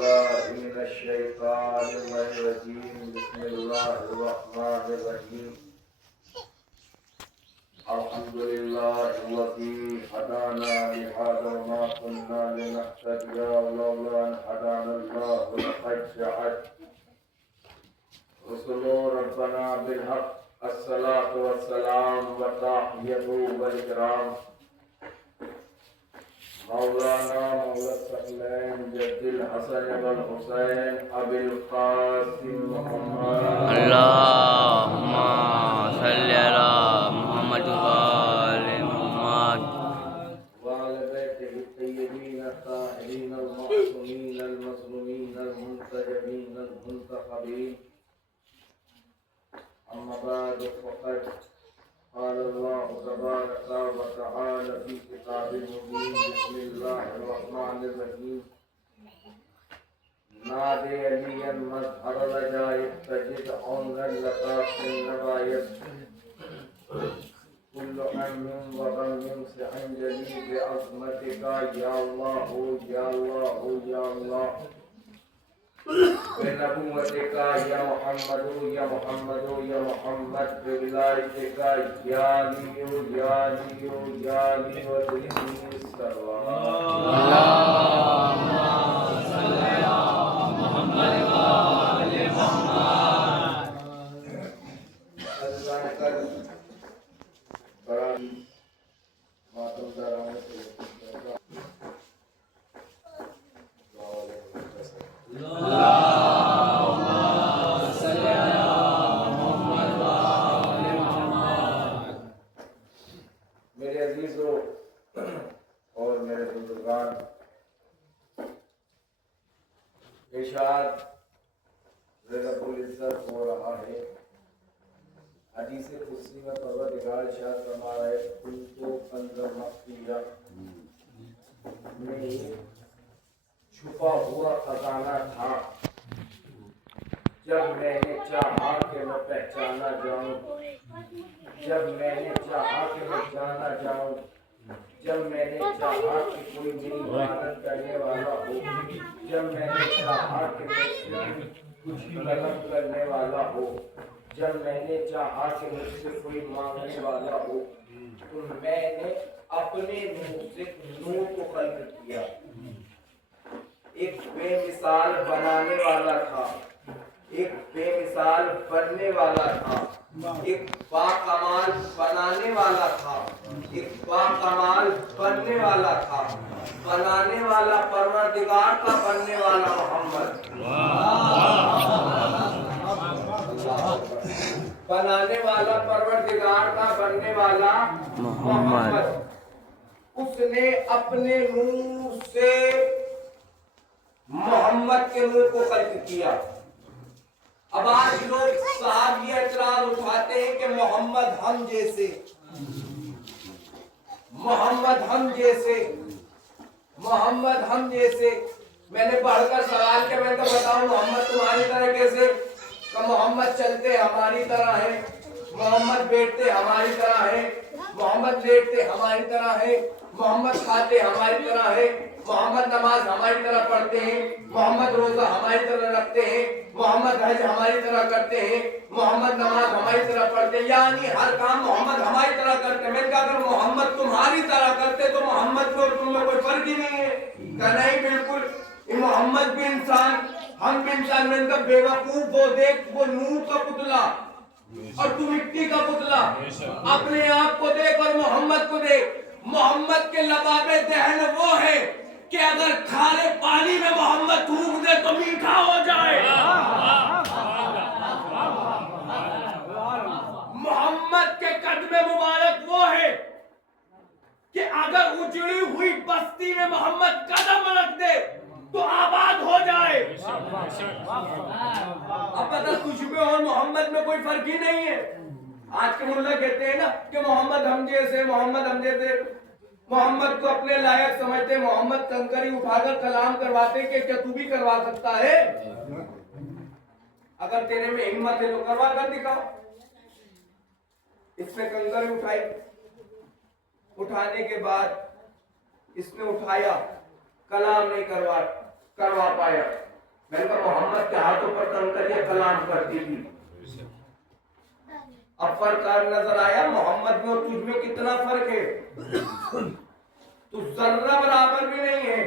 بالله من الشيطان الرجيم بسم الله الرحمن الرحيم الحمد لله الذي هدانا لهذا وما كنا لنهتدي لولا أن هدانا الله لقد جاءت رسل ربنا بالحق الصلاة والسلام والتحية والإكرام مولانا مولى الثقلين جد الحسن والحسين أبي القاسم محمد اللهم صل على محمد وآل محمد وعلى بيته الطيبين الطاهرين المعصومين المظلومين المنتجبين المنتخبين أما بعد فقد قال الله تبارك وتعالى في كتاب مبين بسم الله الرحمن الرحيم نادي عليا مظهر العجائب تجد عمرا لقاك النوايب كل هم وغم سعنجلي بعظمتك يا الله يا الله يا الله بنبوتك يا محمد يا محمد يا محمد بولایتك يا علي يا علي يا علي وتلمي السلام اللهم صل على محمد وآل محمد اللہ کر بڑا ماتم داروں سے اللهم صل على محمد وآل محمد میرے عزیزوں اور میرے بزرگان ارشاد رب العزت ہو رہا ہے حدیث قدسی میں پروردگار ارشاد فرما رہا ہے کنت کنز مخفیہ میں چھپا ہوا خزانہ تھا جب میں نے چاہا کہ میں پہچانا جاؤں جب میں نے چاہا کہ میں جانا جاؤں جب میں نے چاہا کہ کوئی میری عبادت کرنے والا ہو جب میں نے چاہا کہ میں کچھ طلب کرنے والا ہو جب میں نے چاہا کہ مجھ سے کوئی مانگنے والا ہو تو میں نے اپنے نور سے نور کو خلق کیا ایک بے مثال بنانے والا تھا ایک بے مثال بننے والا تھا ایک باکمال بنانے والا تھا ایک باکمال بننے والا تھا بنانے والا پروردگار کا بننے والا محمد بنانے والا پروردگار کا بننے والا محمد اس نے اپنے نور سے محمد کے نور کو خلق کیا اب آج لوگ صاحب یہ اعتراض اٹھاتے ہیں کہ محمد ہم جیسے محمد ہم جیسے محمد ہم جیسے میں نے پڑھ کر سوال کیا میں تو بتاؤں محمد تمہاری طرح کیسے کہ محمد چلتے ہماری طرح ہے محمد بیٹھتے ہماری طرح ہے محمد لیٹتے ہماری طرح ہے محمد کھاتے ہماری طرح ہے محمد نماز ہماری طرح پڑھتے ہیں محمد روزہ ہماری طرح رکھتے ہیں محمد حج ہماری طرح کرتے ہیں محمد نماز ہماری طرح پڑھتے ہیں یعنی ہر کام محمد ہماری طرح کرتے ہیں میں کہا اگر محمد تمہاری طرح کرتے تو محمد کو تم میں کوئی فرق ہی نہیں ہے کہ نہیں بالکل محمد بھی انسان ہم بھی انسان میں کا بیوقوف وہ دیکھ وہ نور کا پتلا اور تو مٹی کا پتلا اپنے آپ کو دیکھ اور محمد کو دیکھ محمد کے لباب دہن وہ ہے کہ اگر کھارے پانی میں محمد تھوک دے تو میٹھا ہو جائے محمد کے قدم مبارک وہ ہے کہ اگر اجڑی ہوئی بستی میں محمد قدم رکھ دے تو آباد ہو جائے اب پتہ تجھ میں اور محمد میں کوئی فرق ہی نہیں ہے آج کے ملہ کہتے ہیں نا کہ محمد ہم جیسے محمد ہم جیسے محمد کو اپنے لائق سمجھتے محمد کنکری اٹھا کر کلام کرواتے کہ کیا تو بھی کروا سکتا ہے اگر تیرے میں ہمت ہے تو کروا کر دکھاؤ اس نے کنکری اٹھائی اٹھانے کے بعد اس نے اٹھایا کلام نہیں کروا پایا میں نے کہا محمد کے ہاتھوں پر کنکریاں کلام کرتی تھی. اب فرق نظر آیا محمد میں اور تجھ میں کتنا فرق ہے. تو ذرہ برابر بھی نہیں ہے.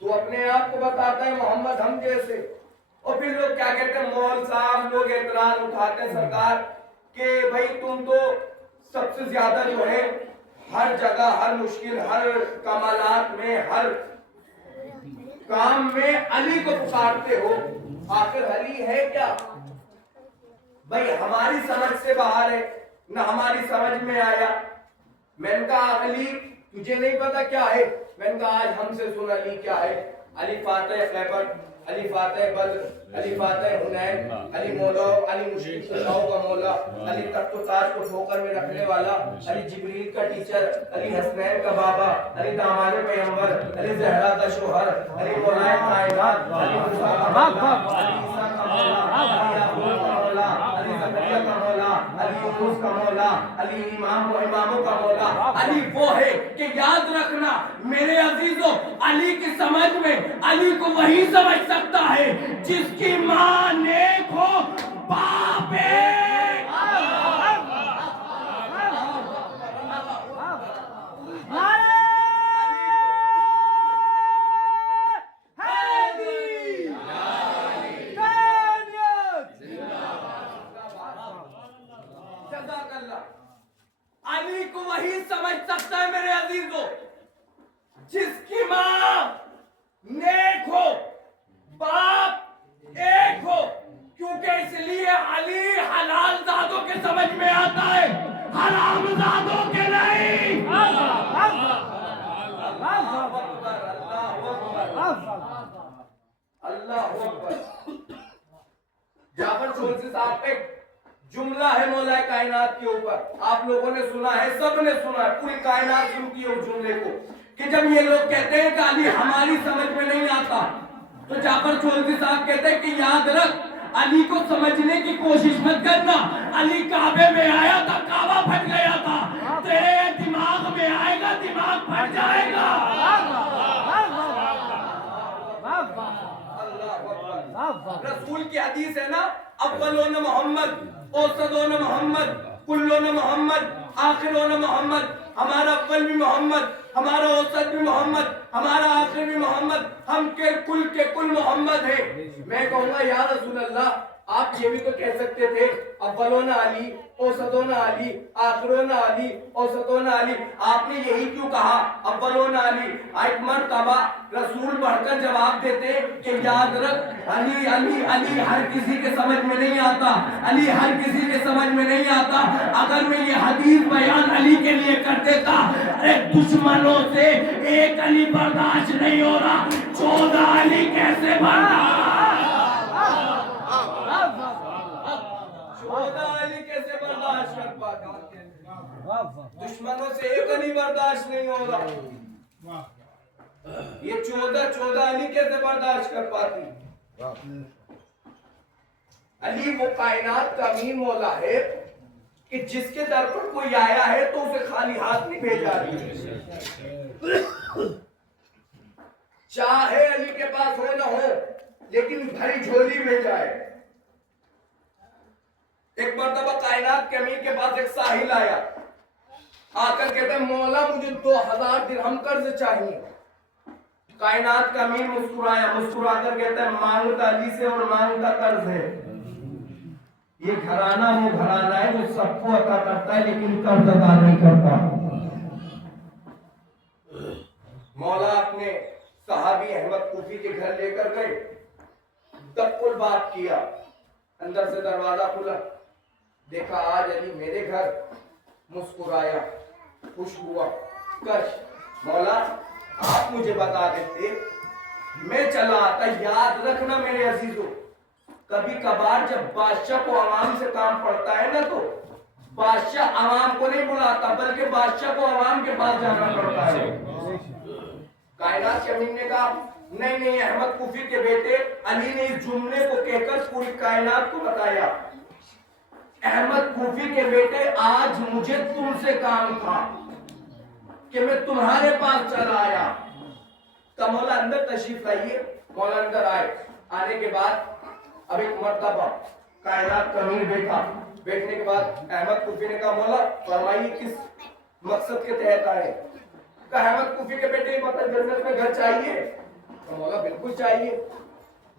تو اپنے آپ کو بتاتا ہے محمد ہم جیسے. اور پھر لوگ کیا کہتے ہیں مول صاحب لوگ اعتراض اٹھاتے ہیں سرکار کہ بھائی تم تو سب سے زیادہ جو ہے ہر جگہ ہر مشکل ہر کمالات میں ہر کام میں علی کو پکارتے ہو. آخر علی ہے کیا؟ بھائی ہماری سمجھ سے باہر ہے نہ ہماری سمجھ میں آیا. میں نے کہا علی تجھے نہیں پتا کیا ہے؟ میں نے کہا آج ہم سے سن علی کیا ہے. علی فاتح خیبر، علی فاتح بدر، علی فاتح حنین، علی مولا، علی مشکل کشاؤں کا مولا، علی تخت و تاج کو ٹھوکر میں رکھنے والا، علی جبریل کا ٹیچر، علی حسنین کا بابا، علی داماد پیغمبر، علی زہرا کا شوہر، علی مولا کائنات، علی موسیٰ کا مولا، علی عیسیٰ کا مولا، علی یعقوب کا مولا، علی زکریا کا مولا، علی یونس کا مولا، علی امام و اماموں کا مولا. علی وہ ہے کہ یاد رکھنا میرے عزیزوں، علی کی سمجھ میں علی کو وہی سمجھ سکتا ہے جس کی ماں نیک ہو باپ ایک. علی کو وہی سمجھ سکتا ہے میرے عزیزوں جس کی ماں نیک ہو باپ ایک ہو. کیونکہ اس لیے علی حلال زادوں کے سمجھ میں آتا ہے حرام زادوں کے نہیں. اللہ اکبر. جعفر شورسی صاحب ایک جملہ ہے مولا کائنات کے اوپر آپ لوگوں نے سنا ہے، سب نے سنا ہے، پوری کائنات سنتی ہے اس جملے کو کہ جب یہ لوگ کہتے ہیں کہ علی ہماری سمجھ میں نہیں آتا تو جعفر شورسی صاحب کہتے ہیں کہ یاد رکھ علی کو سمجھنے کی کوشش مت کرنا. علی کعبے میں آیا تھا کعبہ پھٹ گیا تھا. تیرے دماغ میں آئے گا دماغ پھٹ جائے گا. رسول کی حدیث ہے نا اولون محمد اوسطون محمد کلون محمد آخرون محمد. ہمارا اول بھی محمد، ہمارا اوسط بھی محمد، ہمارا آخر بھی محمد، ہم کے کل محمد ہے. میں کہوں گا یا رسول اللہ آپ یہ بھی تو کہہ سکتے تھے اولون علی اوسطون علی آخرون علی اوسطون علی. آپ نے یہی کیوں کہا اولون علی؟ ایک مرتبہ رسول بڑھ کر جواب دیتے کہ یاد رکھ علی علی علی ہر کسی کے سمجھ میں نہیں آتا، علی ہر کسی کے سمجھ میں نہیں آتا. اگر میں یہ حدیث بیان علی کے لیے کر دیتا دشمنوں سے ایک علی برداشت نہیں ہو رہا، 14 علی کیسے برداشت؟ 14 علی کیسے برداشت کر پاتے؟ دشمنوں سے ایک علی برداشت نہیں ہو رہا، یہ 14 علی کیسے برداشت کر پاتی؟ علی وہ کائنات کا امین مولا ہے کہ جس کے در پر کوئی آیا ہے تو اسے خالی ہاتھ نہیں بھیجا رہی. چاہے علی کے پاس ہو نہ ہو لیکن بھری جھولی میں جائے. ایک مرتبہ کائنات کے امیر کے پاس ایک ساحل آیا، آ کر کہتا ہے مولا مجھے 2000 درہم قرض چاہیے. کائنات کا امیر مسکرایا، مسکرا کر کہتا ہے مانگتا علی سے اور مانگتا قرض ہے. یہ گھرانہ وہ گھرانہ ہے جو سب کو عطا کرتا ہے لیکن قرض ادا نہیں کرتا. مولا اپنے صحابی احمد کوفی کے گھر لے کر گئے، تب بات کیا، اندر سے دروازہ کھلا، دیکھا آج علی میرے گھر. مسکرایا، خوش ہوا. کش مولا آپ مجھے بتا دیتے میں چلا آتا. یاد رکھنا میرے عزیزوں کبھی کبھار جب بادشاہ کو عوام سے کام پڑتا ہے نا تو بادشاہ عوام کو نہیں بلاتا بلکہ بادشاہ کو عوام کے پاس جانا پڑتا ہے. کائنات کے امین نے کہا نہیں احمد کوفی کے بیٹے علی نے اس جملے کو کہہ کر پوری کائنات کو بتایا. احمد کوفی کے بیٹے آج مجھے تم سے کام تھا کہ میں تمہارے پاس چلا آیا. تو مولا اندر تشریف لائیے. مولا اندر آئے. آنے کے بعد اب ایک مرتبہ کائنات کا نور بیٹھا. بیٹھنے کے بعد احمد کوفی نے کہا مولا فرمائیے کس مقصد کے تحت آئے. کہا احمد کوفی کے بیٹے مطلب جنت میں گھر چاہیے. تو مولا بالکل چاہیے.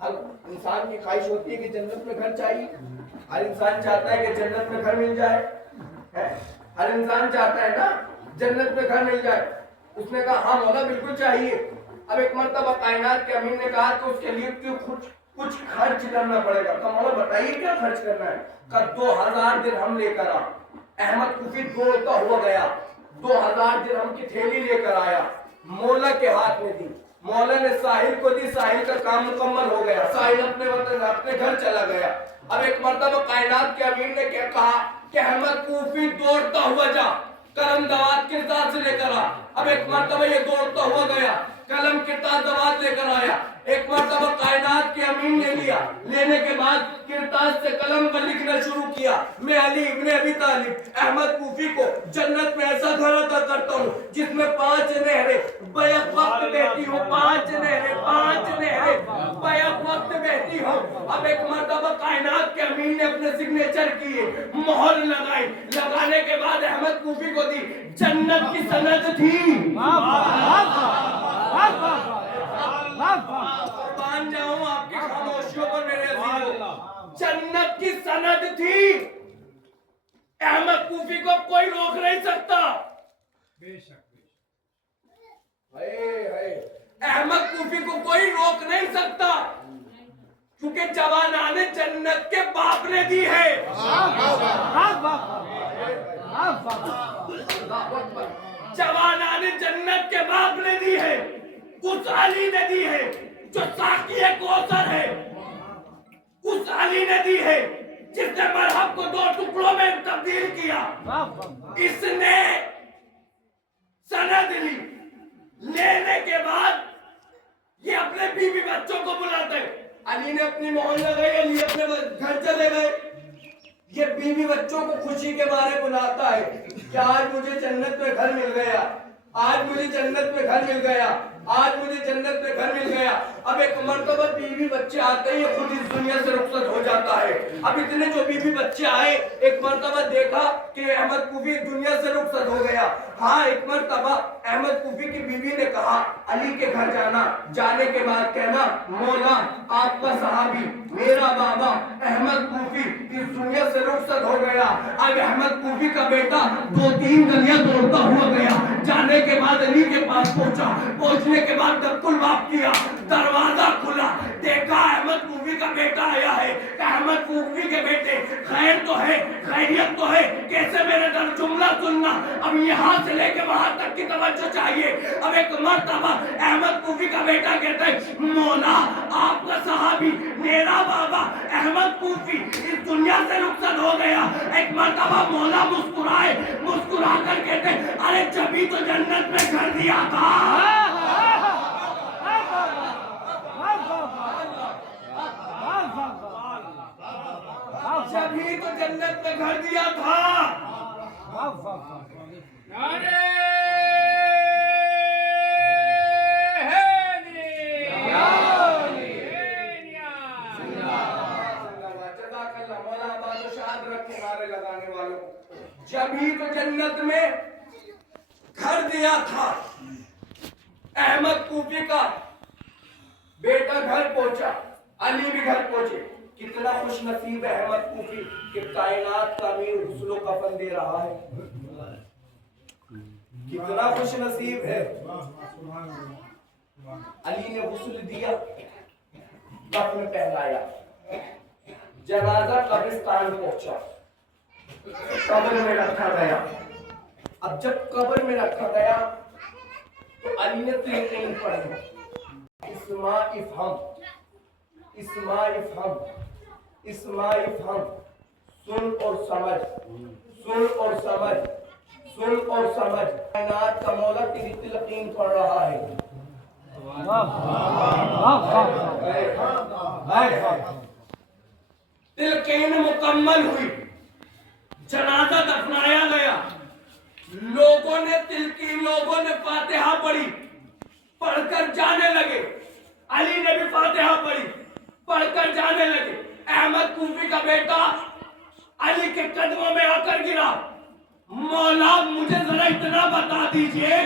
ہر انسان کی خواہش ہوتی ہے کہ جنت میں گھر چاہیے. ہر انسان چاہتا ہے کہ جنت میں گھر مل جائے. ہر انسان چاہتا ہے نا جنت میں گھر مل جائے. اس نے کہا ہاں مولا بالکل چاہیے. اب ایک مرتبہ کائنات کے امین نے کہا کہ اس کے لیے کچھ خرچ کرنا پڑے گا. تو مولا بتائیے کیا خرچ کرنا ہے. کہ 2000 درہم لے کر آ. احمد کوفی دوڑتا ہوا گیا. 2000 درہم کی تھیلی لے کر آیا. مولا کے ہاتھ میں دی. مولا نے ساحل کو دی. ساحل کا کام مکمل ہو گیا. ساحل اپنے وطن اپنے گھر چلا گیا. اب ایک مرتبہ کائنات کے امیر نے کیا کہا کہ احمد کوفی دوڑتا ہوا جا قلم دوات کرتاس سے لے کر آ. اب ایک مرتبہ یہ دوڑتا ہوا گیا قلم کرتاس دوات لے کر آیا. ایک مرتبہ کائنات کے امین نے لیا. لینے کے بعد کرتاس سے قلم پر لکھنا شروع کیا. میں علی ابن ابی طالب احمد کوفی کو جنت میں ایسا گھر عطا کرتا ہوں جس میں 5 نہریں بیک وقت بہتی ہوں. 5 نہریں بیک وقت بہتی ہوں. اب ایک مرتبہ کائنات کے امین نے اپنے سگنیچر کیے, مہر لگائی. لگانے کے بعد احمد کوفی کو دی. جنت کی سند تھی. قربان جاؤں آپ کی خاموشیوں پر میرے عزیزو. جنت کی سند تھی. احمد کوفی کو کوئی روک نہیں سکتا. احمد کوفی کو کوئی روک نہیں سکتا کیونکہ جوانان جنت کے باپ نے دی ہے. جوانان جنت کے باپ نے دی ہے. اس علی نے دی ہے جو ساقی کوثر ہے. اس علی نے دی ہے جس نے مرحب کو 2 ٹکڑوں میں تبدیل کیا. اس نے سند لی. لینے کے بعد یہ اپنے بیوی بچوں کو بلاتے. علی نے اپنی مہر لگائی. علی اپنے گھر چلے گئے. یہ بیوی بچوں کو خوشی کے بارے بلاتا ہے کہ آج مجھے جنت میں گھر مل گیا. آج مجھے جنت میں گھر مل گیا. آج مجھے جنت میں گھر مل گیا. اب ایک مرتبہ بیوی بچے آتے ہی خود اس دنیا سے رخصت ہو جاتا ہے. اب اتنے جو بیوی بچے آئے ایک مرتبہ دیکھا کہ احمد کوفی دنیا سے رخصت ہو گیا. ہاں ایک مرتبہ احمد کوفی کی بیوی نے کہا علی کے گھر جانا. جانے کے بعد کہنا مولا آپ کا صحابی میرا بابا احمد کوفی اس دنیا سے رخصت ہو گیا. اب احمد کوفی کا بیٹا 2-3 گلیاں دوڑتا ہوا گیا. جانے کے بعد علی کے پاس پہنچا. پہنچنے کے بعد جب کلواپ کیا دروازہ کھلا. دیکھا احمد کوفی کا بیٹا آیا ہے. احمد کوفی کے بیٹے خیر تو ہے خیریت تو ہے کیسے میرے در جملہ سننا. اب یہاں سے لے کے وہاں تک کی توجہ چاہیے. اب ایک مرتبہ احمد کوفی کا بیٹا کہتا ہے مولا آپ کا صحابی میرا بابا احمد کوفی اس دنیا سے رخصت ہو گیا. ایک مرتبہ مولا مسکرائے. مسکرا کر کہتے ارے جبھی تو جنت میں گھر دیا تھا. جبھی تو جنت میں گھر دیا تھا. جبھی تو جنت میں گھر دیا تھا. احمد کوفی کا بیٹا گھر پہنچا. علی بھی گھر پہنچے. کتنا خوش نصیب ہے احمد کوفی کہ کائنات کا امیر غسل و کفن دے رہا ہے. کتنا خوش نصیب ہے. علی نے غسل دیا کفن پہنایا. جنازہ قبرستان پہنچا. قبر میں رکھا گیا. اب جب قبر میں رکھا گیا تو علی نے تلقین پڑھی اسماء افہم اسماء افہم اسماء افہم سن اور سمجھ سن اور سمجھ سن اور سمجھ. کائنات کا مولا تیری تلقین پڑھ رہا ہے. تلقین مکمل ہوئی. جنازہ دفنایا گیا. لوگوں نے فاتحہ پڑھی. پڑھ کر جانے کر جانے لگے. احمد کوفی کا بیٹا علی کے قدموں میں آ کر گرا. مولا مجھے ذرا اتنا بتا دیجئے,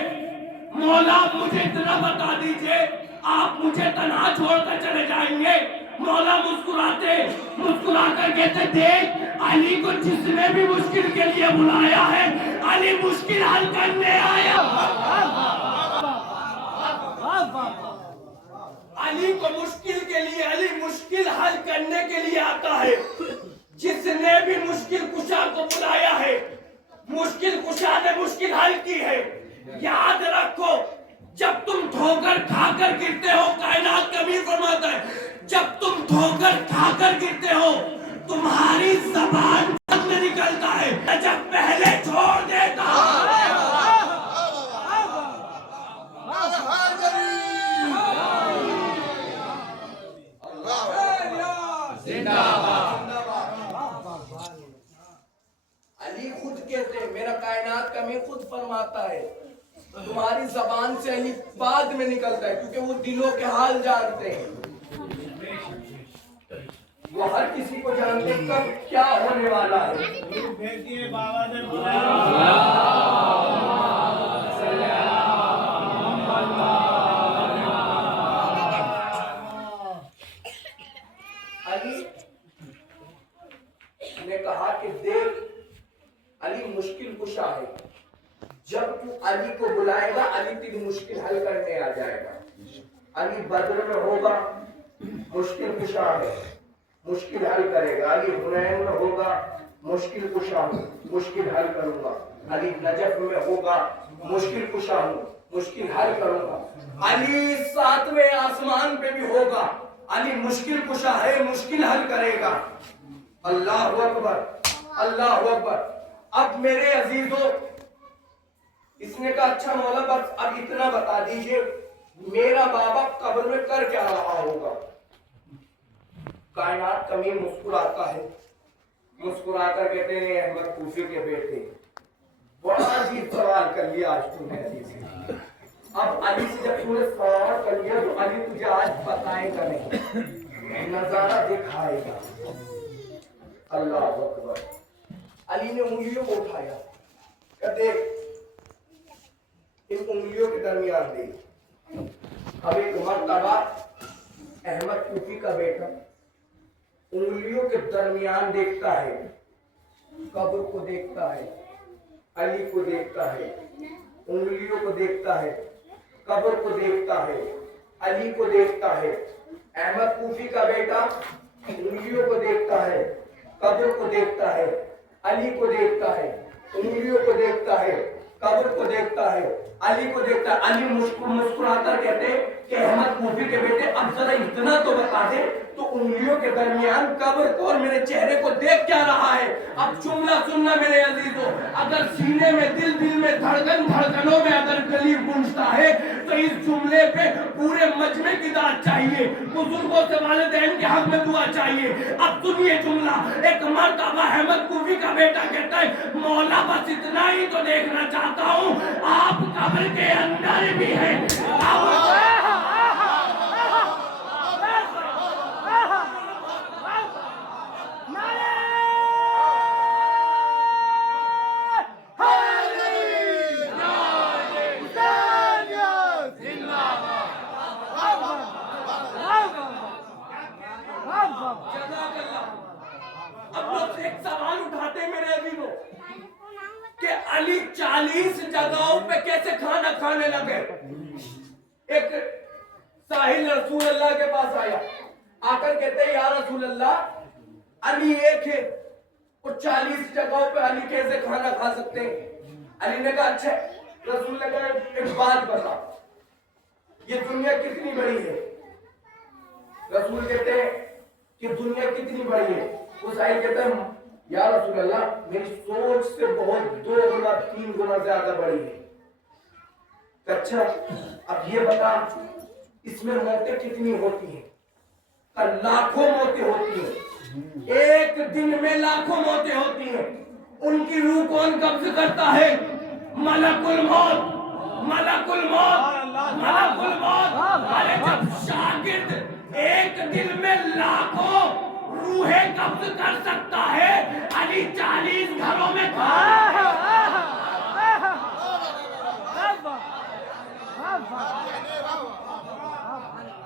مولا مجھے اتنا بتا دیجئے, آپ مجھے تنہا چھوڑ کر چلے جائیں گے؟ مولا مسکرا کر کہتے دیکھ علی کو جس نے بھی مشکل کے لیے بلایا ہے علی مشکل حل کرنے آیا. علی کو مشکل کے لیے, علی مشکل حل کرنے کے لیے آتا ہے. جس نے بھی مشکل کشا کو بلایا ہے مشکل کشا نے مشکل حل کی ہے. یاد رکھو جب تم ٹھوکر کھا کر گرتے ہو, کائنات کا امیر فرماتا ہے جب تم ٹھوکر کھا کر گرتے ہو تمہاری زبان میں نکلتا ہے جب پہلے چھوڑ دیتا. علی خود کہتے ہیں, میرا کائنات کا امیر خود فرماتا ہے تمہاری زبان سے علی بعد میں نکلتا ہے کیونکہ وہ دلوں کے حال جانتے ہیں. وہ ہر کسی کو جانتے ہیں کب کیا ہونے والا ہے. علی نے کہا کہ دیکھ علی مشکل کشا ہے, جب تو علی کو بلائے گا علی تیری مشکل حل کرنے آ جائے گا. علی بدر میں ہوگا مشکل کشا ہے مشکل حل کرے گا. علی حنین میں ہوگا مشکل کشا ہوں مشکل حل کروں گا. علی نجف میں ہوگا مشکل کشا ہوں مشکل حل کروں گا. علی ساتویں آسمان پہ بھی ہوگا علی مشکل کشا ہے مشکل حل کرے گا. اللہ اکبر اللہ اکبر. اب میرے عزیزوں اس نے کہا اچھا مولا بس اب اتنا بتا دیجئے میرا بابا قبر میں کر کیا رہا ہوگا. کائنات کا امیر مسکراتا ہے, مسکرا کر کہتے ہیں احمد کوفی کے بیٹے بڑا عجیب سوال کر لیا آج تم نے علی سے. اب علی سے جب تم نے سوال کر لیا تو علی تجھے آج بتائے گا نہیں, نظارہ دکھائے گا. اللہ اکبر. علی نے انگلیوں کو اٹھایا, کہتے ان انگلیوں کے درمیان دے. اب ایک مرتبہ احمد کوفی کا بیٹا انگلیوں کے درمیان دیکھتا ہے, قبر کو دیکھتا ہے, علی کو دیکھتا ہے, انگلیوں کو دیکھتا ہے, قبر کو دیکھتا ہے, علی کو دیکھتا ہے. احمد کوفی کا بیٹا انگلیوں کو دیکھتا ہے, قبر کو دیکھتا ہے, علی کو دیکھتا ہے, انگلیوں کو دیکھتا ہے, قبر کو دیکھتا ہے, علی کو دیکھتا ہے. علی مسکرا کر کہتے کہ احمد کوفی کے بیٹے اب ذرا اتنا تو بتا دے تو انگلیوں کے درمیان قبر کو اور میرے چہرے کو دیکھ کیا رہا ہے. اب جملہ سننا میرے عزیزوں, اگر سینے میں دل میں دھڑکنوں میں اگر گلی گونجتا ہے تو اس جملے پہ پورے مجمع کی داد چاہیے, بزرگوں سے والدین کے حق میں دعا چاہیے. اب سنیے جملہ. ایک مرتبہ احمد کوفی کا بیٹا کہتا ہے مولا بس اتنا ہی تو دیکھنا چاہتا ہوں آپ قبر کے اندر بھی ہیں. اب لوگ ایک سوال اٹھاتے میرے عزیزوں کہ علی 40 جگہوں پہ کیسے کھانا کھانے لگے. ایک ساحل رسول اللہ کے پاس آیا, آ کر کہتے ہیں یا رسول اللہ علی ایک ہے اور 40 جگہوں پہ علی کیسے کھانا کھا سکتے ہیں. علی نے کہا اچھا. رسول نے کہا ایک بات بتا یہ دنیا کتنی بڑی ہے. رسول کہتے ہیں کہ دنیا کتنی بڑی ہے. وہ ساحل کہتا ہے یا رسول اللہ میری سوچ سے بہت 2 گنا 3 گنا زیادہ بڑی ہے. اچھا اب یہ بتا اس میں موتیں کتنی ہوتی ہیں. لاکھوں موتیں ہوتی ہیں, ایک دن میں لاکھوں موتیں ہوتی ہیں. ان کی روح کون قبض کرتا ہے؟ ملک الموت. ملک الموت. ملک الموت. ارے جب شاگرد ایک دن میں لاکھوں روحیں قبض کر سکتا ہے، علی 40 گھروں میں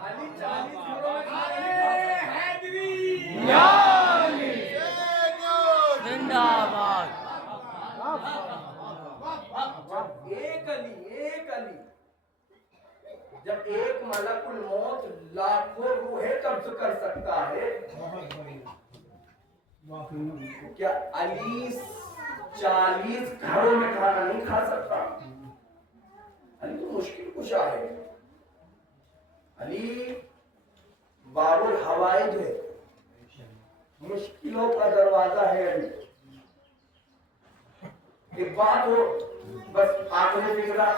علی 40 گھروں میں کھانے زندہ باد۔ ایک علی جب ایک ملک الموت لاکھوں روحیں قبض کر سکتا ہے، کیا علی 40 گھروں میں کھانا نہیں کھا سکتا؟ علی تو مشکل کشا ہے، علی باب الحوائج ہے، مشکلوں کا دروازہ ہے علی۔ ایک بات ہو بس آخری فکرہ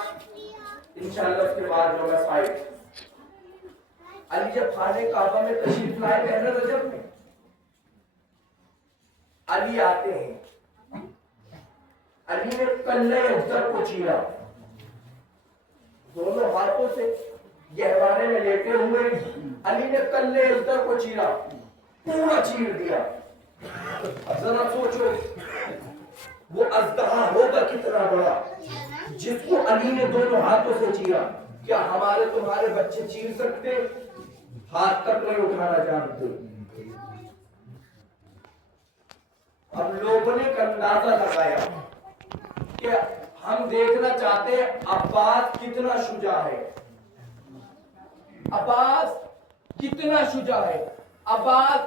انشاءاللہ اس کے بعد جو مسائل، علی جب خانہ کعبہ میں تشریف لائے پہلے رجب میں، علی آتے ہیں، علی نے کلہ افضل کو چیرا دونوں ہاتھوں سے، گہوانے میں لیٹے ہوئے علی نے کلہ افضل کو چیرا، پورا چیر دیا۔ اب ذرا سوچو وہ اژدہا ہوگا کتنا بڑا جس کو علی نے دونوں ہاتھوں سے چیرا۔ کیا ہمارے تمہارے بچے چیر سکتے؟ ہاتھ تک نہیں اٹھانا جانتے۔ اب لوگوں نے ایک اندازہ لگایا کہ ہم دیکھنا چاہتے ہیں عباس کتنا شجاع ہے، عباس کتنا شجاع ہے، عباس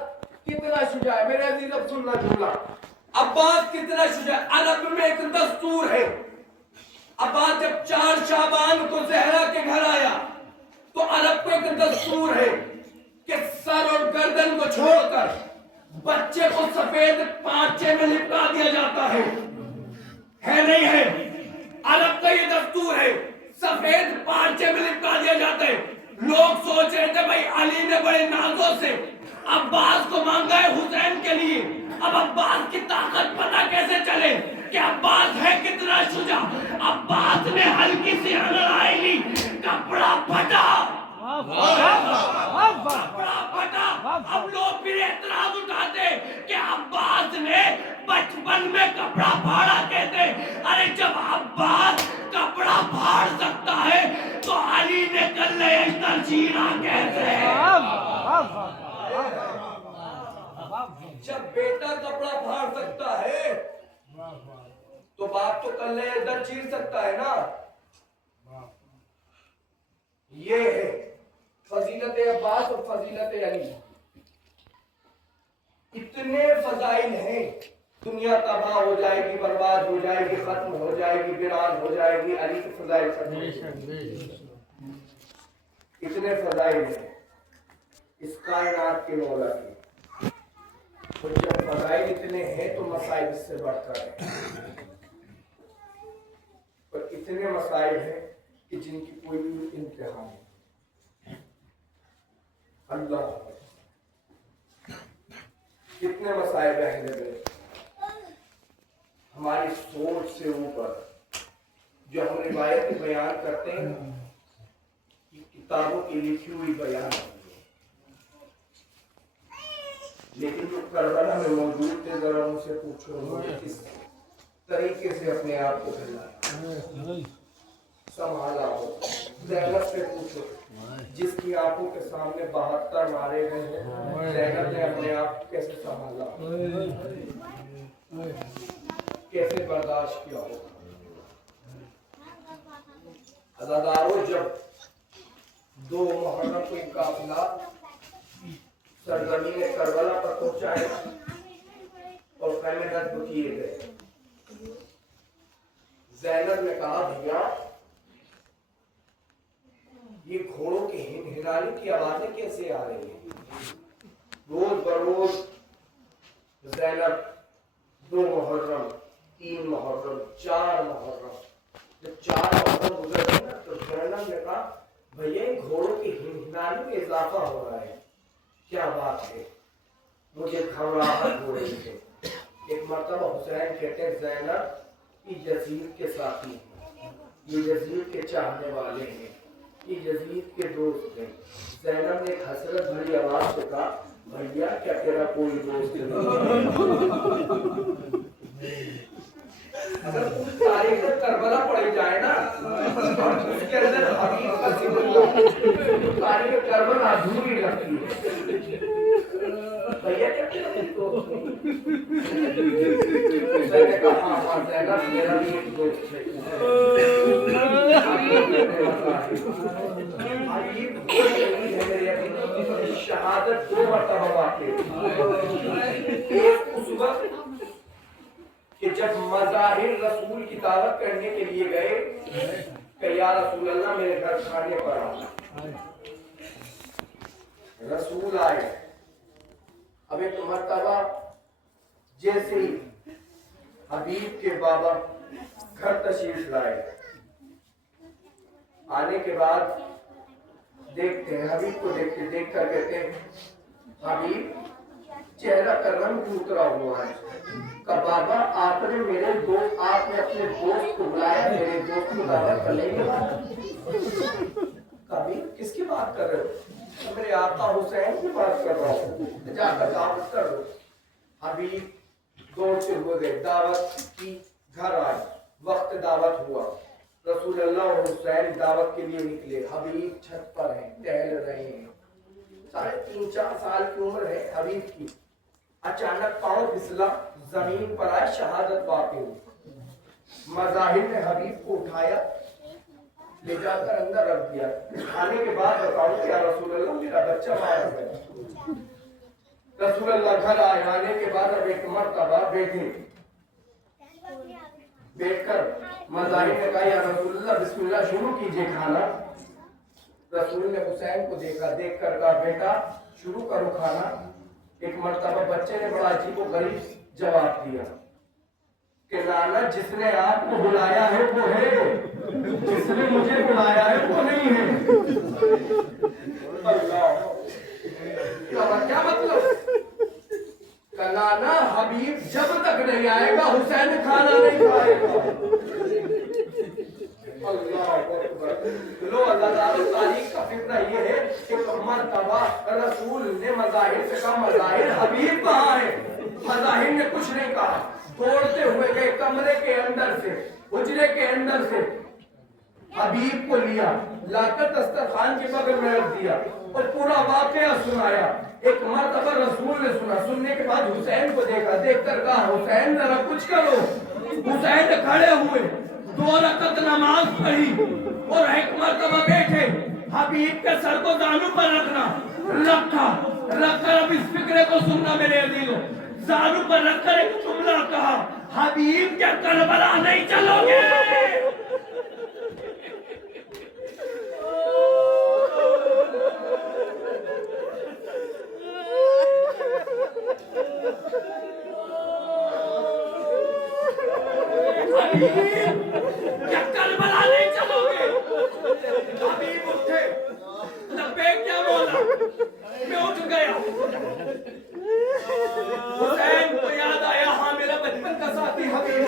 کتنا شجاع ہے۔ میرے عزیز اب سننا جملہ، عباس کتنا شجاع ہے۔ عرب میں ایک دستور ہے، عباس جب 4 شعبان کو زہرا کے گھر آیا تو عرب کو ایک دستور ہے کہ سر اور گردن کو چھوڑ کر بچے کو سفید پانچے میں لپٹا دیا جاتا ہے نہیں ہے؟ عرب کا یہ دستور ہے، سفید پانچے میں لپٹا دیا جاتا ہے۔ لوگ سوچ رہے تھے بھائی علی نے بڑے نازوں سے عباس کو مانگا ہے حسین کے لیے، اب عباس کی طاقت پتہ کیسے چلے کہ عباس ہے کتنا شجاع۔ عباس نے ہلکی سی انگڑائی لی، کپڑا پھٹا، کپڑا پھٹا۔ اب لوگ پھر اعتراض اٹھاتے کہ عباس نے بچپن میں کپڑا پھاڑا کہتے۔ ارے جب عباس کپڑا پھاڑ سکتا ہے تو علی نے کلہ افضل چیرا کیسے؟ جب بیٹا کپڑا پھاڑ سکتا ہے تو باپ تو کلہ افضل چیر سکتا ہے نا۔ یہ ہے فضیلت عباس اور فضیلت علی۔ اتنے فضائل ہیں، دنیا تباہ ہو جائے گی، برباد ہو جائے گی، ختم ہو جائے گی، ویران ہو جائے گی، علی کے فضائل ختم ہو جائے گی۔ اتنے فضائل ہیں اس کائنات کے مولا کے، اور جب فضائل اتنے ہیں تو مسائل اس سے بڑھ کر ہیں، اور اتنے مسائل ہیں کہ جن کی کوئی بھی انتہا نہیں۔ اللہ کتنے مسائل رہنے گئے ہماری سوچ سے اوپر، جو ہم روایت بیان کرتے ہیں کتابوں کی لکھی ہوئی بیان ہوتی ہے، لیکن جو کربلا میں موجود تھے ذرا ان سے پوچھو انہوں نے کس طریقے سے اپنے آپ کو پھیلایا، سنبھالا ہو۔ زینب سے پوچھو جس کی آنکھوں کے سامنے 72 مارے گئے ہیں، زینب نے اپنے آپ کو کیسے سنبھالا، کیسے برداشت کیا ہو۔ عزادارو جب 2 محرم کو ایک قافلہ سرزمین کربلا پر پہنچائے اور خیمے نصب کیے گئے، زینب نے کہا بھیا یہ گھوڑوں کی ہنہنانے کی آوازیں کیسے آ رہی ہیں؟ روز بروز زینب 2 محرم 3 محرم 4 محرم، جب 4 محرم گزر گئے نا تو زینب نے کہا بھیا ان گھوڑوں کی ہنہنانے میں اضافہ ہو رہا ہے، کیا بات ہے؟ مجھے گھبراہٹ ہو رہی ہے۔ ایک مرتبہ حسین کہتے ہیں زینب یہ یزید کے ساتھی ہیں، یہ یزید کے چاہنے والے ہیں، کہ یزید کے دوست ہیں. زینب نے حسرت بھری آواز سے کہا بھیا کیا تیرا کوئی دوست نہیں؟ اگر پوری تاریخ کربلا پڑھی جائے نا اور اس کے اندر حبیب کا ذکر تاریخ کربلا ادھوری لگتی ہے. بھیا کیا تیرا کوئی دوست نہیں؟ میں نے کہا ہاں ہاں زینب میرا بھی ایک دوست ہے. حبیب وہ شہید ہے میرے یقین شہادت 2 مرتبہ واقع. ایک اس وقت کہ جب مظاہر رسول کی دعوت کرنے کے لیے گئے کہ یا رسول اللہ میرے گھر کھانے پر آؤ. رسول آئے. اب ایک مرتبہ جیسے ہی حبیب کے بابا گھر تشریف لائے, آنے کے بعد دیکھتے ہیں حبیب کو دیکھ کر کہتے ہیں حبیب چہرہ کا رنگ کیوں اترا ہوا ہے؟ کہ بابا آپ نے میرے دوست آپ نے اپنے دوست کو بلایا, میرے دوست کو دعوت کر لیں گے. کبھی کس کی بات کر رہے ہو؟ میرے آقا حسین کی بات کر رہا ہوں, جا کر دعوت کر دو. حبیب دوڑتے ہوئے گئے, دعوت کی, گھر آئے, وقت دعوت ہوا. رسول اللہ اور حسین دعوت کے لیے نکلے. حبیب چھت پر ہیں, ٹہل رہے ہیں. 3.5-4 سال کی عمر ہے حبیب کی. اچانک پاؤں پھسلا, زمین پر آئے, شہادت واقع ہوئی. مظاہر نے حبیب کو اٹھایا, لے جا کر اندر رکھ دیا. آنے کے بعد بتاؤ کہ یا رسول اللہ میرا بچہ مارا گیا. رسول اللہ گھر آئے. آنے کے بعد اب ایک مرتبہ بیٹھے, بیٹھ کر مظاہر نے کہا یا رسول اللہ بسم اللہ شروع کیجئے کھانا. رسول نے حسین کو دیکھا, دیکھ کر کہا بیٹا شروع کرو کھانا. ایک مرتبہ بچے نے بڑا عجیب و غریب جواب دیا کہ نانا جس نے آپ کو بلایا ہے وہ ہے, جس نے مجھے بلایا ہے وہ نہیں ہے. اللہ کیا مطلب؟ کہ نانا حبیب جب تک نہیں آئے گا حسین کھانا نہیں کھائے گا. اللہ اکبر. لو اللہ تاریخ کا فکر یہ ہے کہ مرتبہ رسول نے مظاہر سے کہا مظاہر حبیب کہاں ہے؟ مظاہر نے کچھ نہیں کہا. دوڑتے ہوئے گئے کمرے کے اندر سے, حجرے کے اندر سے حبیب کو لیا, لا کر دسترخوان کے بغل میں رکھ دیا اور پورا واقعہ سنایا. ایک مرتبہ رسول نے سنا, سننے کے بعد حسین کو دیکھا, دیکھ کر کہا حسین ذرا کچھ کرو. حسین کھڑے ہوئے, 2 رکعت نماز پڑھی اور ایک مرتبہ بیٹھے. حبیب کے سر کو زانو پر رکھنا, رکھ کر اب اس فکرے کو سننا میرے عزیزوں. زانو پر رکھ کر ایک جملہ کہا حبیب کے کربلا نہیں چلو گے. کیا کربلا نہیں چلو گے؟ حبیب اٹھے, لبیک کیا بولا, میں اٹھ گیا. حسین کو یاد آیا ہاں میرا بچپن کا ساتھی حبیب.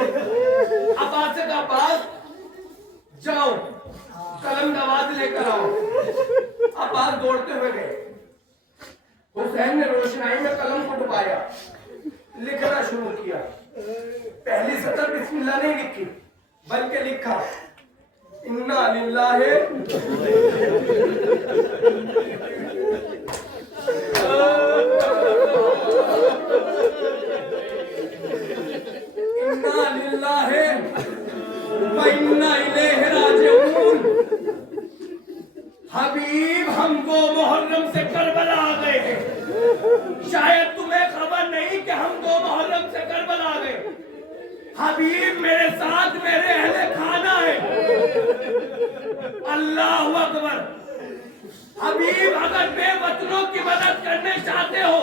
عباس سے کہا عباس جاؤ قلم دواز لے کر آؤ. عباس دوڑتے ہوئے گئے. حسین نے روشنائی میں قلم کو ڈبایا, لکھنا شروع کیا. پہلی سطر بسم اللہ نہیں لکھی بلکہ لکھا انا للہ انا للہ و انا الیہ راجعون. حبیب ہم کو محرم سے کربلا آ گئے ہیں. شاید تمہیں خبر نہیں کہ ہم 2 محرم سے کربلا آ گئے. حبیب میرے ساتھ میرے اہل خانہ ہے. اللہ اکبر. حبیب اگر بے وطنوں کی مدد کرنے چاہتے ہو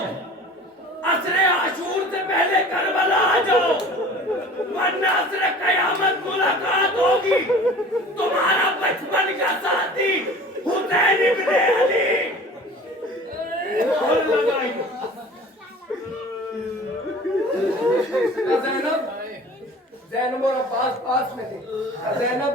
عصر عاشور سے پہلے کربلا آ جاؤ, ورنہ عصر قیامت ملاقات ہوگی تمہارا بچپن کا ساتھی حسین ابن علی. اور لگائی زینب اور عباس پاس میں تھے. زینب